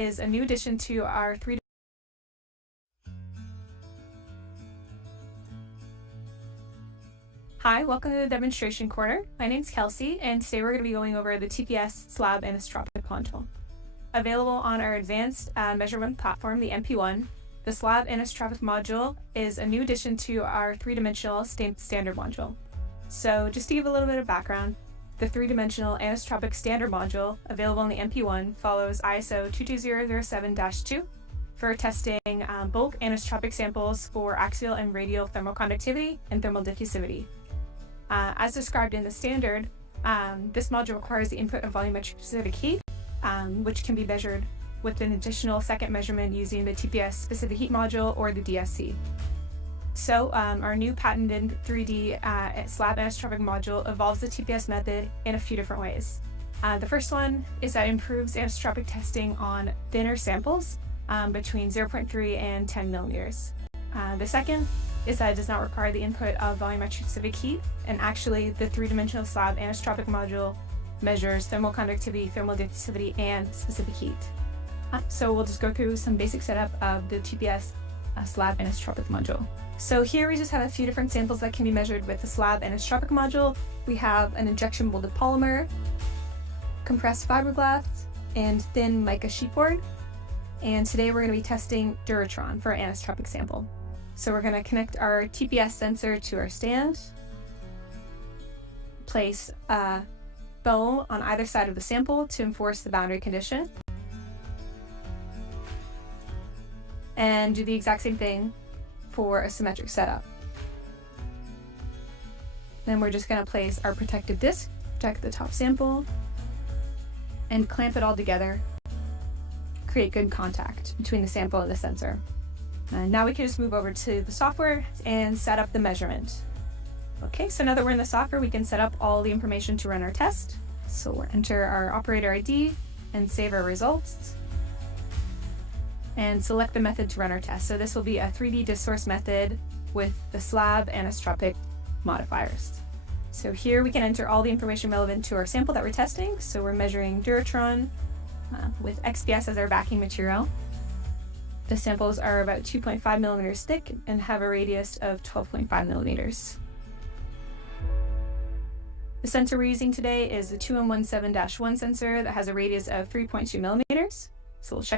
is a new addition to our Hi, welcome to the demonstration corner. My name's Kelsey, and today we're going to be going over the TPS Slab Anisotropic module. Available on our advanced measurement platform, the MP-1, the Slab Anisotropic module is a new addition to our three-dimensional standard module. So just to give a little bit of background, the three-dimensional anisotropic standard module available in the MP-1 follows ISO 22007-2 for testing bulk anisotropic samples for axial and radial thermal conductivity and thermal diffusivity. As described in the standard, this module requires the input of volumetric specific heat, which can be measured with an additional second measurement using the TPS specific heat module or the DSC. So our new patented 3D slab anisotropic module evolves the TPS method in a few different ways. The first one is that it improves anisotropic testing on thinner samples between 0.3 and 10 millimeters. The second is that it does not require the input of volumetric specific heat, and actually the three-dimensional slab anisotropic module measures thermal conductivity, thermal diffusivity, and specific heat. So we'll just go through some basic setup of the TPS slab anisotropic module. So here we just have a few different samples that can be measured with the slab anisotropic module. We have an injection molded polymer, compressed fiberglass, and thin mica sheetboard. And today we're going to be testing Duratron for an anisotropic sample. So we're going to connect our TPS sensor to our stand, place a bow on either side of the sample to enforce the boundary condition, and do the exact same thing for a symmetric setup. Then we're just going to place our protective disc, protect the top sample, and clamp it all together. Create good contact between the sample and the sensor. And now we can just move over to the software and set up the measurement. Okay, so now that we're in the software, we can set up all the information to run our test. So we'll enter our operator ID and save our results, and select the method to run our test. So this will be a 3D disk source method with the slab anisotropic modifiers. So here we can enter all the information relevant to our sample that we're testing. So we're measuring Duratron with XPS as our backing material. The samples are about 2.5 millimeters thick and have a radius of 12.5 millimeters. The sensor we're using today is the 2117-1 sensor that has a radius of 3.2 millimeters. So we'll check